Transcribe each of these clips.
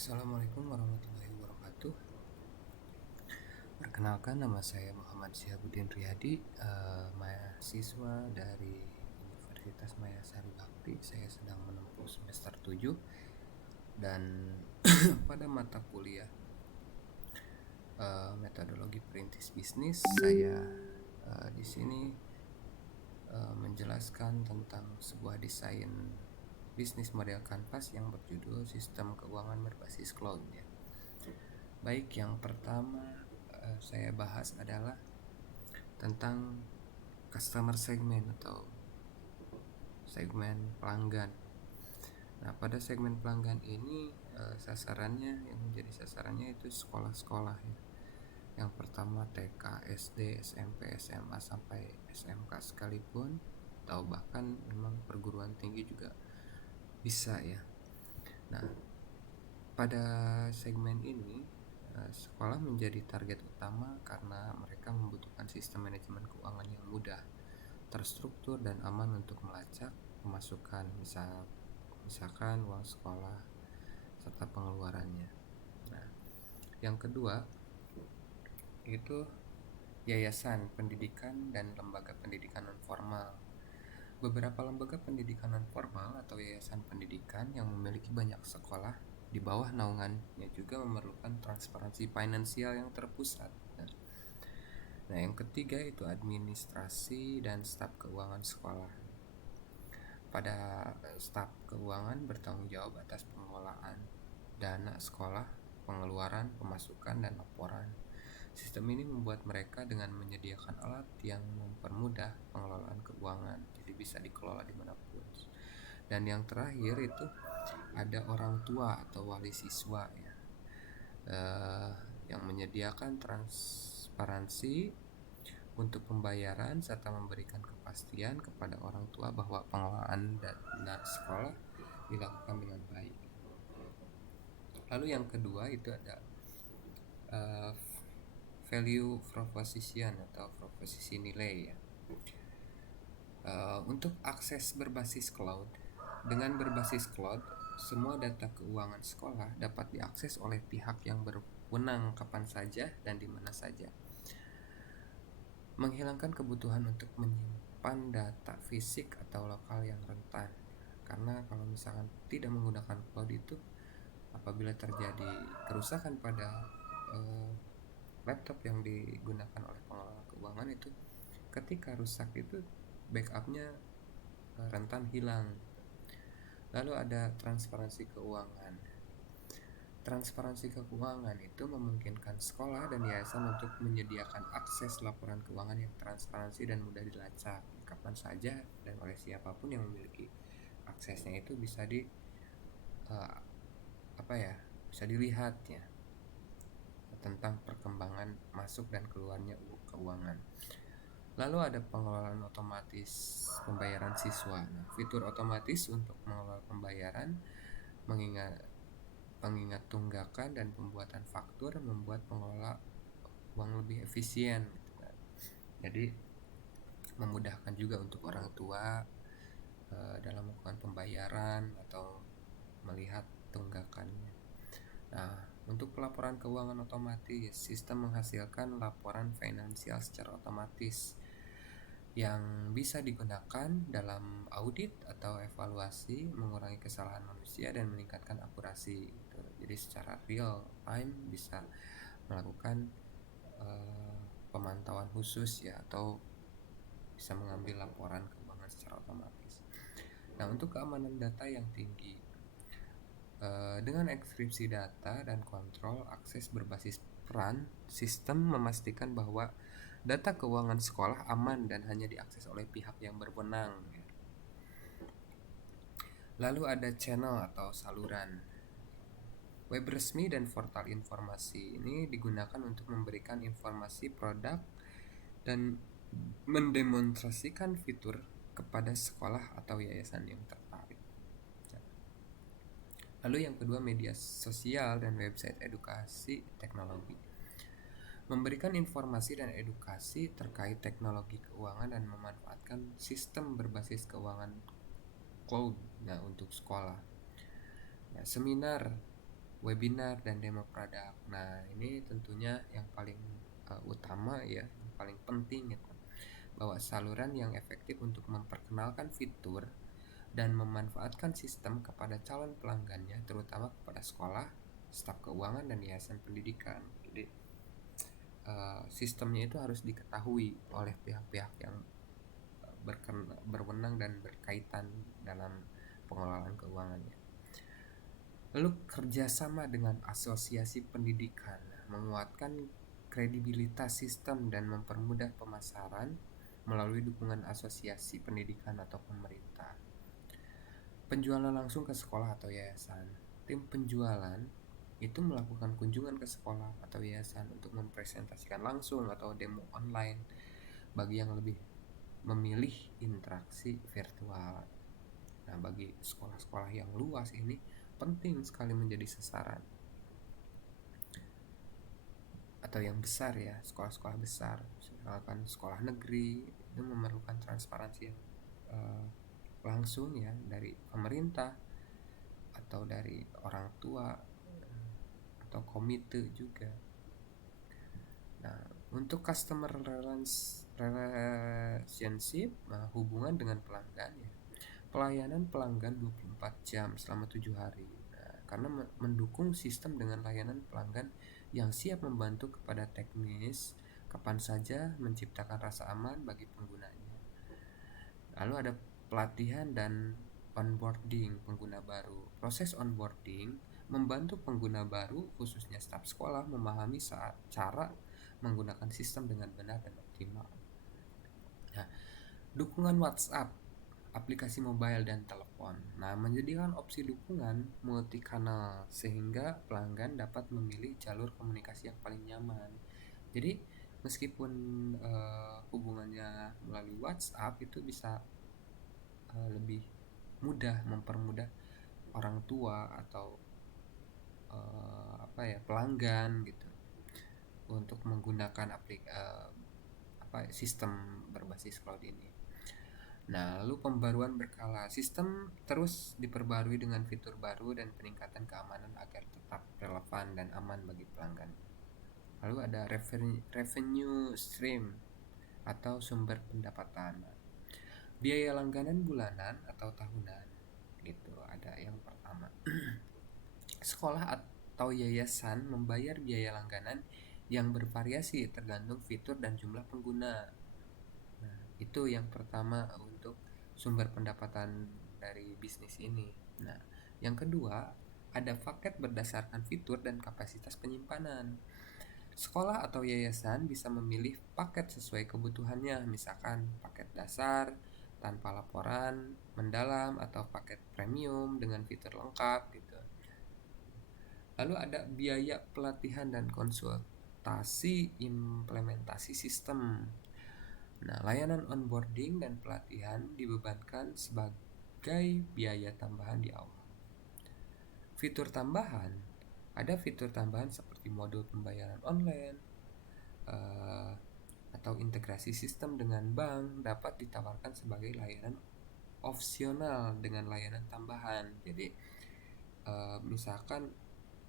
Assalamualaikum warahmatullahi wabarakatuh. Perkenalkan, nama saya Muhammad Syihabuddin Riyadi, mahasiswa dari Universitas Maya Sari Bakti. Saya sedang menempuh semester 7 dan pada mata kuliah metodologi perintis bisnis, saya di sini menjelaskan tentang sebuah desain bisnis model kanvas yang berjudul sistem keuangan berbasis cloud ya. Baik, yang pertama saya bahas adalah tentang customer segment atau segmen pelanggan. Nah, pada segmen pelanggan ini sasarannya yang menjadi sasarannya itu sekolah-sekolah ya. Yang pertama TK, SD, SMP, SMA sampai SMK sekalipun, atau bahkan memang perguruan tinggi juga bisa ya. Nah, pada segmen ini sekolah menjadi target utama karena mereka membutuhkan sistem manajemen keuangan yang mudah, terstruktur dan aman untuk melacak pemasukan, misalkan uang sekolah serta pengeluarannya. Nah, yang kedua itu yayasan pendidikan dan lembaga pendidikan non formal. Beberapa lembaga pendidikan non formal atau yayasan pendidikan yang memiliki banyak sekolah di bawah naungannya juga memerlukan transparansi finansial yang terpusat. Nah, yang ketiga itu administrasi dan staf keuangan sekolah. Pada staf keuangan bertanggung jawab atas pengelolaan dana sekolah, pengeluaran, pemasukan, dan laporan. Sistem ini membuat mereka dengan menyediakan alat yang mempermudah pengelolaan keuangan, jadi bisa dikelola dimanapun. Dan yang terakhir itu ada orang tua atau wali siswa ya, yang menyediakan transparansi untuk pembayaran serta memberikan kepastian kepada orang tua bahwa pengelolaan dana sekolah dilakukan dengan baik. Lalu yang kedua itu ada value proposition atau proposisi nilai ya. Untuk akses berbasis cloud, dengan berbasis cloud, semua data keuangan sekolah dapat diakses oleh pihak yang berwenang kapan saja dan di mana saja, menghilangkan kebutuhan untuk menyimpan data fisik atau lokal yang rentan. Karena kalau misalkan tidak menggunakan cloud itu, apabila terjadi kerusakan pada laptop yang digunakan oleh pengelola keuangan itu, ketika rusak itu backupnya rentan hilang. Lalu ada transparansi keuangan. Transparansi keuangan itu memungkinkan sekolah dan yayasan untuk menyediakan akses laporan keuangan yang transparansi dan mudah dilacak kapan saja dan oleh siapapun yang memiliki aksesnya. Itu bisa bisa dilihat ya, tentang perkembangan masuk dan keluarnya keuangan. Lalu ada pengelolaan otomatis pembayaran siswa. Nah, fitur otomatis untuk mengelola pembayaran, pengingat tunggakan dan pembuatan faktur membuat pengelola uang lebih efisien gitu kan. Jadi memudahkan juga untuk orang tua dalam melakukan pembayaran atau melihat tunggakannya. Nah, untuk pelaporan keuangan otomatis, sistem menghasilkan laporan finansial secara otomatis yang bisa digunakan dalam audit atau evaluasi, mengurangi kesalahan manusia dan meningkatkan akurasi gitu. Jadi secara real time bisa melakukan pemantauan khusus ya, atau bisa mengambil laporan keuangan secara otomatis. Nah, untuk keamanan data yang tinggi, dengan enkripsi data dan kontrol akses berbasis peran, sistem memastikan bahwa data keuangan sekolah aman dan hanya diakses oleh pihak yang berwenang. Lalu ada channel atau saluran. Web resmi dan portal informasi ini digunakan untuk memberikan informasi produk dan mendemonstrasikan fitur kepada sekolah atau yayasan yang tertarik. Lalu yang kedua, media sosial dan website edukasi teknologi. Memberikan informasi dan edukasi terkait teknologi keuangan dan memanfaatkan sistem berbasis keuangan cloud untuk sekolah. Nah, seminar webinar dan demo produk. Nah, ini tentunya yang paling utama ya, yang paling penting gitu, bahwa saluran yang efektif untuk memperkenalkan fitur dan memanfaatkan sistem kepada calon pelanggannya, terutama kepada sekolah, staf keuangan, dan yayasan pendidikan. Jadi sistemnya itu harus diketahui oleh pihak-pihak yang berwenang dan berkaitan dalam pengelolaan keuangannya. Lalu kerjasama dengan asosiasi pendidikan menguatkan kredibilitas sistem dan mempermudah pemasaran melalui dukungan asosiasi pendidikan atau pemerintah. Penjualan langsung ke sekolah atau yayasan. Tim penjualan itu melakukan kunjungan ke sekolah atau yayasan untuk mempresentasikan langsung atau demo online bagi yang lebih memilih interaksi virtual. Nah, bagi sekolah-sekolah yang luas ini penting sekali menjadi sasaran, atau yang besar ya, sekolah-sekolah besar, misalkan sekolah negeri, itu memerlukan transparansi yang langsung ya dari pemerintah atau dari orang tua atau komite juga. Nah, untuk customer relationship, hubungan dengan pelanggan ya, pelayanan pelanggan 24 jam selama 7 hari. Nah, karena mendukung sistem dengan layanan pelanggan yang siap membantu kepada teknis kapan saja, menciptakan rasa aman bagi penggunanya. Lalu ada pelatihan dan onboarding pengguna baru. Proses onboarding membantu pengguna baru, khususnya staf sekolah, memahami saat cara menggunakan sistem dengan benar dan optimal. Nah, dukungan WhatsApp, aplikasi mobile dan telepon. Nah, menjadikan opsi dukungan multi kanal sehingga pelanggan dapat memilih jalur komunikasi yang paling nyaman. Jadi meskipun hubungannya melalui WhatsApp itu bisa lebih mudah, mempermudah orang tua atau pelanggan gitu untuk menggunakan sistem berbasis cloud ini. Nah, lalu pembaruan berkala. Sistem terus diperbarui dengan fitur baru dan peningkatan keamanan agar tetap relevan dan aman bagi pelanggan. Lalu ada revenue stream atau sumber pendapatan. Biaya langganan bulanan atau tahunan. Gitu, ada yang pertama. Sekolah atau yayasan membayar biaya langganan yang bervariasi tergantung fitur dan jumlah pengguna. Nah, itu yang pertama untuk sumber pendapatan dari bisnis ini. Nah, yang kedua, ada paket berdasarkan fitur dan kapasitas penyimpanan. Sekolah atau yayasan bisa memilih paket sesuai kebutuhannya, misalkan paket dasar tanpa laporan mendalam atau paket premium dengan fitur lengkap gitu. Lalu ada biaya pelatihan dan konsultasi implementasi sistem. Nah, layanan onboarding dan pelatihan dibebankan sebagai biaya tambahan di awal. Fitur tambahan, ada fitur tambahan seperti modul pembayaran online atau integrasi sistem dengan bank dapat ditawarkan sebagai layanan opsional dengan layanan tambahan. Jadi misalkan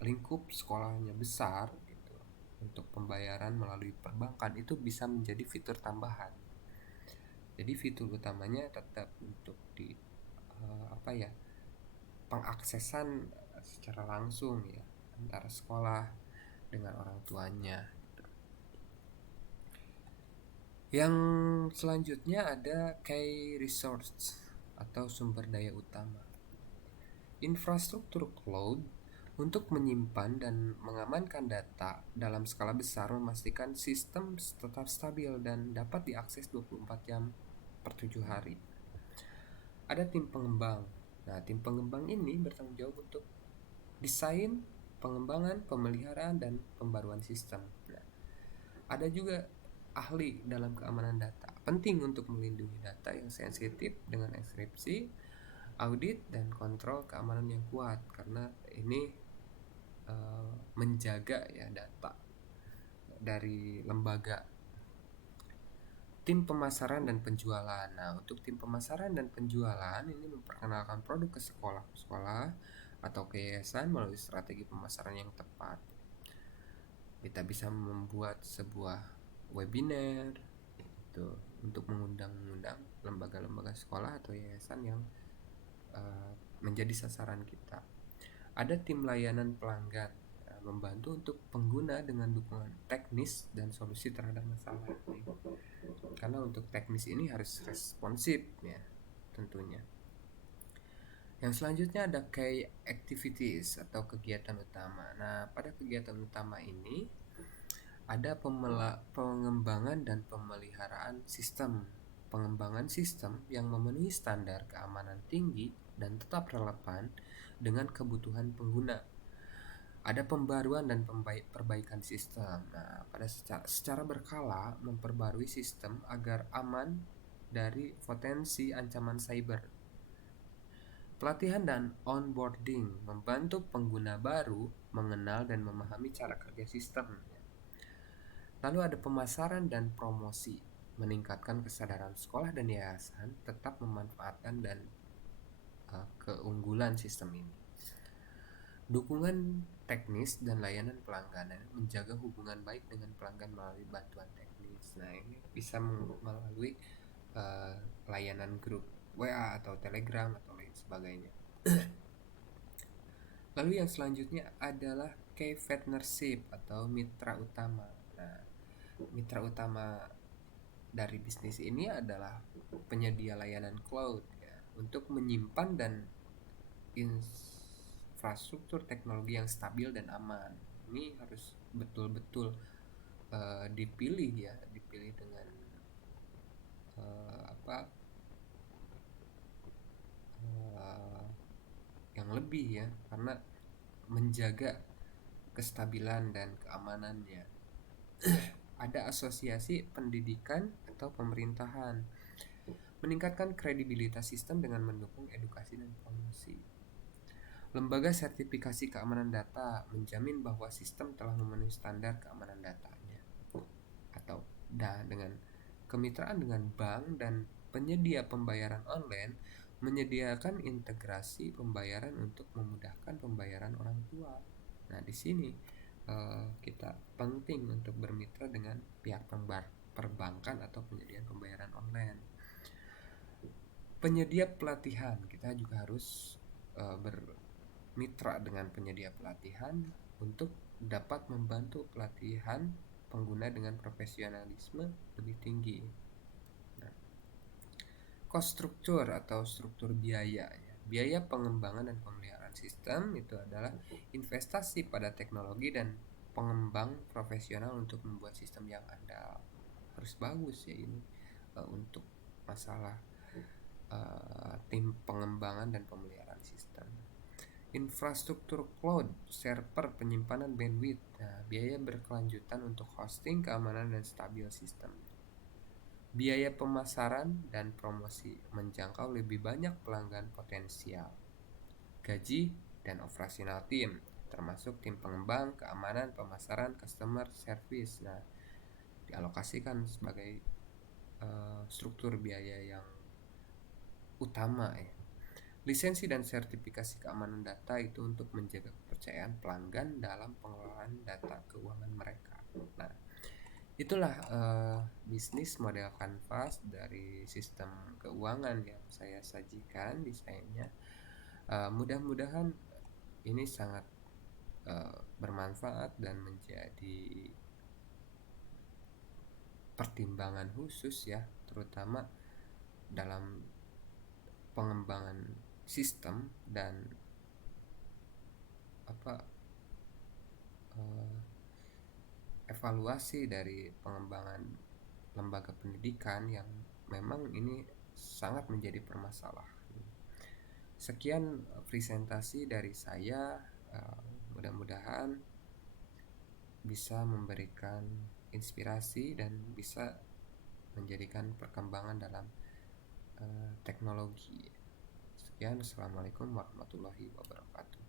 lingkup sekolahnya besar gitu, untuk pembayaran melalui perbankan itu bisa menjadi fitur tambahan. Jadi fitur utamanya tetap untuk di pengaksesan secara langsung ya antara sekolah dengan orang tuanya. Yang selanjutnya ada key resource atau sumber daya utama. Infrastruktur cloud untuk menyimpan dan mengamankan data dalam skala besar, memastikan sistem tetap stabil dan dapat diakses 24 jam per 7 hari. Ada tim pengembang. Nah, tim pengembang ini bertanggung jawab untuk desain, pengembangan, pemeliharaan, dan pembaruan sistem. Nah, ada juga ahli dalam keamanan data. Penting untuk melindungi data yang sensitif dengan enkripsi, audit, dan kontrol keamanan yang kuat, karena ini menjaga ya data dari lembaga. Tim pemasaran dan penjualan. Nah, untuk tim pemasaran dan penjualan ini memperkenalkan produk ke sekolah-sekolah atau ke yayasan melalui strategi pemasaran yang tepat. Kita bisa membuat sebuah webinar itu untuk mengundang lembaga-lembaga sekolah atau yayasan yang menjadi sasaran kita. Ada tim layanan pelanggan membantu untuk pengguna dengan dukungan teknis dan solusi terhadap masalah. Karena untuk teknis ini harus responsif ya tentunya. Yang selanjutnya ada key activities atau kegiatan utama. Nah, pada kegiatan utama ini ada pengembangan dan pemeliharaan sistem. Pengembangan sistem yang memenuhi standar keamanan tinggi dan tetap relevan dengan kebutuhan pengguna. Ada pembaruan dan perbaikan sistem. Nah, pada secara berkala memperbarui sistem agar aman dari potensi ancaman cyber. Pelatihan dan onboarding membantu pengguna baru mengenal dan memahami cara kerja sistem. Lalu ada pemasaran dan promosi, meningkatkan kesadaran sekolah dan yayasan tetap memanfaatkan dan keunggulan sistem ini. Dukungan teknis dan layanan pelanggan menjaga hubungan baik dengan pelanggan melalui bantuan teknis. Nah, ini bisa melalui layanan grup WA atau Telegram atau lain sebagainya. Lalu yang selanjutnya adalah key partnership atau mitra utama. Nah, mitra utama dari bisnis ini adalah penyedia layanan cloud ya, untuk menyimpan dan infrastruktur teknologi yang stabil dan aman. Ini harus betul-betul dipilih dengan yang lebih ya, karena menjaga kestabilan dan keamanannya. Ada asosiasi pendidikan atau pemerintahan, meningkatkan kredibilitas sistem dengan mendukung edukasi dan promosi. Lembaga sertifikasi keamanan data menjamin bahwa sistem telah memenuhi standar keamanan datanya. Atau dengan kemitraan dengan bank dan penyedia pembayaran online menyediakan integrasi pembayaran untuk memudahkan pembayaran orang tua. Nah, di sini kita penting untuk bermitra dengan pihak perbankan atau penyedia pembayaran online. Penyedia pelatihan, kita juga harus bermitra dengan penyedia pelatihan untuk dapat membantu pelatihan pengguna dengan profesionalisme lebih tinggi. Nah, cost structure atau struktur biaya. Biaya pengembangan dan pemeliharaan sistem itu adalah investasi pada teknologi dan pengembang profesional untuk membuat sistem yang andal. Harus bagus ya ini untuk masalah tim pengembangan dan pemeliharaan sistem. Infrastruktur cloud, server, penyimpanan bandwidth. Nah, biaya berkelanjutan untuk hosting, keamanan dan stabil sistem. Biaya pemasaran dan promosi, menjangkau lebih banyak pelanggan potensial. Gaji dan operasional tim, termasuk tim pengembang, keamanan, pemasaran, customer service. Nah, dialokasikan sebagai struktur biaya yang utama ya. Lisensi dan sertifikasi keamanan data itu untuk menjaga kepercayaan pelanggan dalam pengelolaan data keuangan mereka. Nah, itulah bisnis model kanvas dari sistem keuangan yang saya sajikan desainnya. Mudah-mudahan ini sangat bermanfaat dan menjadi pertimbangan khusus ya, terutama dalam pengembangan sistem dan evaluasi dari pengembangan lembaga pendidikan yang memang ini sangat menjadi permasalahan. Sekian presentasi dari saya, mudah-mudahan bisa memberikan inspirasi dan bisa menjadikan perkembangan dalam teknologi. Sekian, assalamualaikum warahmatullahi wabarakatuh.